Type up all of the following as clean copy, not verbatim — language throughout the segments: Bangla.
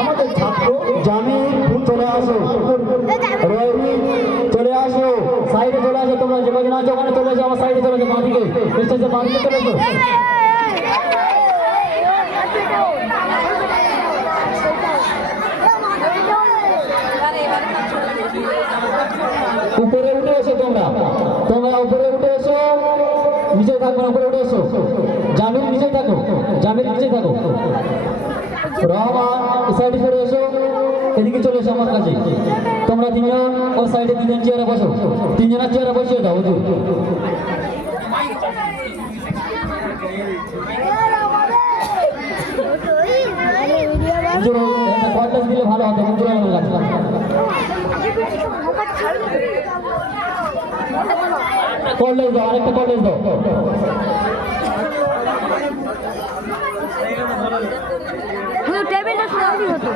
আমাদের ছাত্র জামিল চলে আসো, রোহিত চলে আসো, সাইডে চলে আসো, তোমরা যে কজন আছো ওখানে চলে আসো, আমার সাইডে চলে আসো, বাঁদিকে স্টেজের বাঁদিকে চলে আসো। উপরে উঠে এসো, তোমরা উপরে উঠে এসো, নিচে থাকবে না, উপরে উঠে এসো। জামিল নিচে থাকো, জামিল নিচে থাকো। রহমান সাইডে সরে এসো, এদিকে চলে এসো আমার কাছে। তোমরা তিনজন ওর সাইডে তিনজন চেয়ারে বসো, তিনজনের চেয়ারে বসিয়ে দাও। হুজুর হুজুর একটা কটলেস দিলে ভালো হতো। হুজুর আমার কাছে কটলেস দাও, আরেকটা কটলেস দাও। টেবিলটা সরাসরি হতো।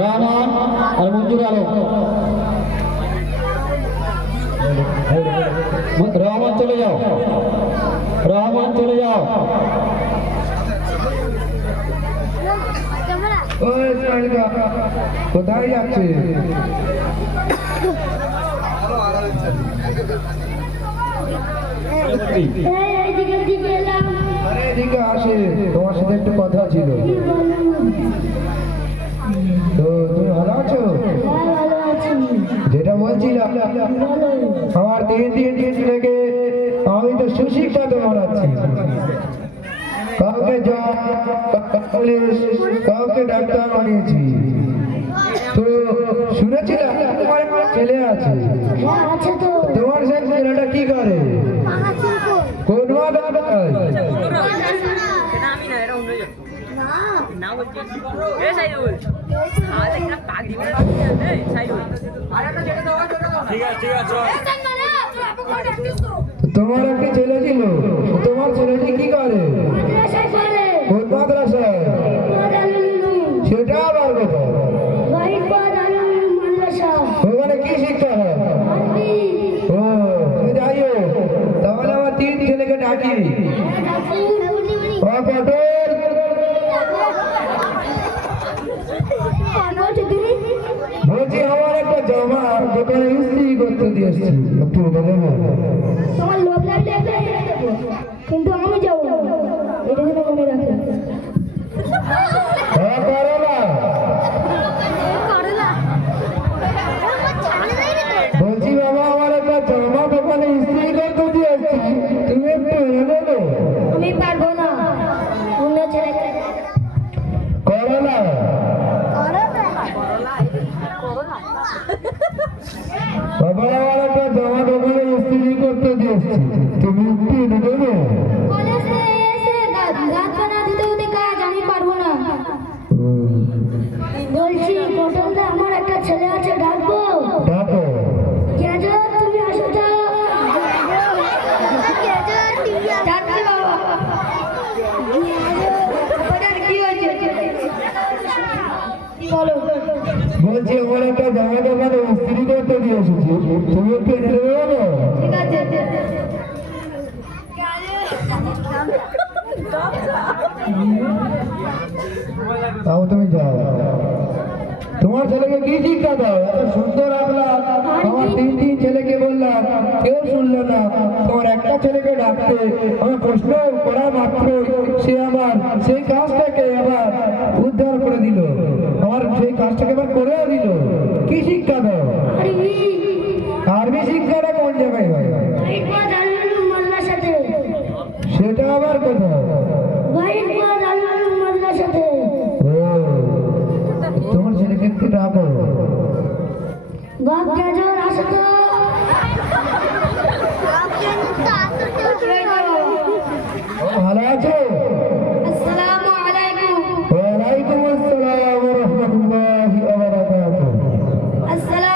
রহমান আর মঞ্জুর আলম, রহমান চলে যাও, রহমান চলে যাও। কোথায় যাচ্ছে? এদিকে আসে, তোমার সাথে একটু কথা ছিল। তো তুমি ভালো আছো? যেটা বলছিলাম, আমার তিন ছেলেকে আমি তো সুশিক্ষা তোমার আছি। কাউকে পুলিশ, কাউকে ডাক্তার বানিয়েছি। তো শুনেছিলাম তোমার একটা ছেলে আছে। তোমার সেই ছেলেটা কি করে? কোন তোমার একটা ছেলে ছিল, তোমার ছেলেটি কি করে? কোন মাদ্রাসায়? সেটা আবার কথা। ওখানে কি শিক্ষা হয়? ও যাই হোক, তাহলে আমার তিন ছেলেকে ডাকি। বলছি আমার একটা জামা দোকানে ইস্ত্রি করতে দিয়ে এসছি, একটু বলে তোমার লোক লাগলে কিন্তু আমি যাবো না, এটা যেন মনে রাখে। বলছি বাবা আমার একটা জামা দোকানে ইস্ত্রি করতে দিয়ে এসছি, তুমি একটু এনে দেবে? আমি পারবো না, অন্য ছেলেকে করো না। বাবা আমার একটা জামা দোকানে ইস্ত্রি করতে দিয়ে এসছি, তুমি একটু এনে দেবে? আমি পারবো না। বলছি পটলদা, আমার একটা ছেলে আছে, ডাকবো? ডাকো। তুমি আসো তো। ডাকছি বাবা। কি হয়েছে বলো। বলছি আমার একটা জামা দোকানে ইস্ত্রি করতে দিয়ে এসেছি, তুমি একটু এনে দেবে? ঠিক আছে। তাও তুমি যাও। তোমার ছেলেকে কি শিক্ষা দাও? এত সুন্দর আখলা, আমার তিন ছেলেকে বললাম, কেউ শুনলো না। তোমার একটা ছেলেকে ডাকতে আমার প্রশ্ন করা মাত্র সে আবার সেই কাজটাকে আবার উদ্ধার করে দিল, আমার সেই কাজটাকে আবার করেও দিল। কি শিক্ষা দাও? আরবি শিক্ষাটা কোন জায়গায় হয়? সেটা আবার কোথায়? তোমার ছেলেকে একটু ডাকো। ভালো আছো? আসসালামু আলাইকুম। ওয়ালাইকুম আসসালাম ওয়া রাহমাতুল্লাহি ওয়া বারাকাতুহু। আসসালামু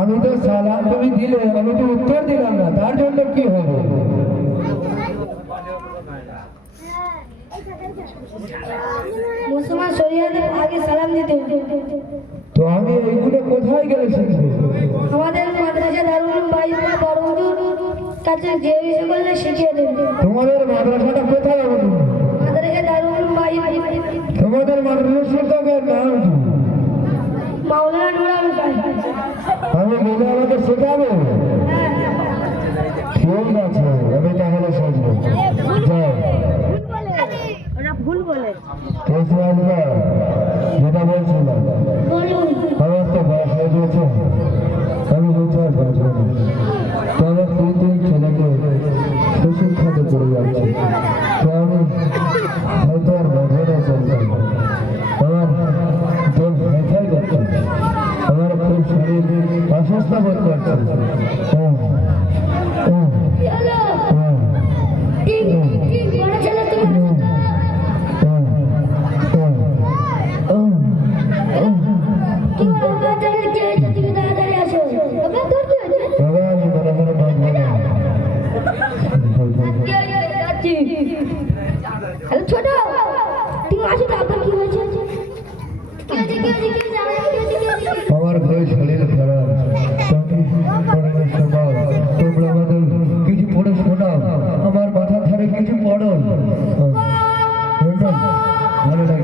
আমি তো সালাম তুমি দিলে, আমি তো উত্তর দিলাম না, তার জন্য কি হবে? মুসলমান শরিয়াতে আগে সালাম দিতে হতো। তো আমি এইগুলো কোথায় গেলে শিখবো? আমাদের মাদ্রাসা দারুল বাইরা বড়হুজুর কাছে যে বিষয় করলে শিখিয়ে দেবে। তোমাদের মাদ্রাসাটা কোথায় হবে? মাদ্রাসা দারুল বাইরা তোমাদের মাদ্রাসার শিক্ষকের নাম কি? মাওলানা নুরাল ভাই। আমি বলে আমাকে শেখাবো? ঠিক আছে, আমি তাহলে শিখবো। যাও। ভুল বলে যেটা বলছিলাম, বলুন। আমার তো বয়স হয়ে গেছে, আমি হচ্ছে আর বাঁচব না। তো আমার তিন ছেলেকে সুশিক্ষাতে চলে যাচ্ছে, তো আমি হয়তো আর বাঁচব না, চলতে আমার দেহ ভেজাল করছে, আমার খুব শরীর অসুস্থ বোধ করছে। ঠিক ঠিক বড় ছেলে তুমি কি বলো তাহলে কি হয়েছে? তুমি তাড়াতাড়ি আসো। বাবা তোর কি হয়েছে? বাবা, আমি মনে মনে বাঁচব না। হ্যালো ছোট, তুমি আসো তো, আপনার কি হয়েছে? কি হয়েছে? কি হয়েছে? কি হয়েছে? আমার ঘরে শরীর খারাপ, তুমি পড়ানো শোনাও, তোমরা আমাদের কিছু পড়ে শোনাও, আমার মাথার ধারে কিছু পড়ো। ভালো লাগে।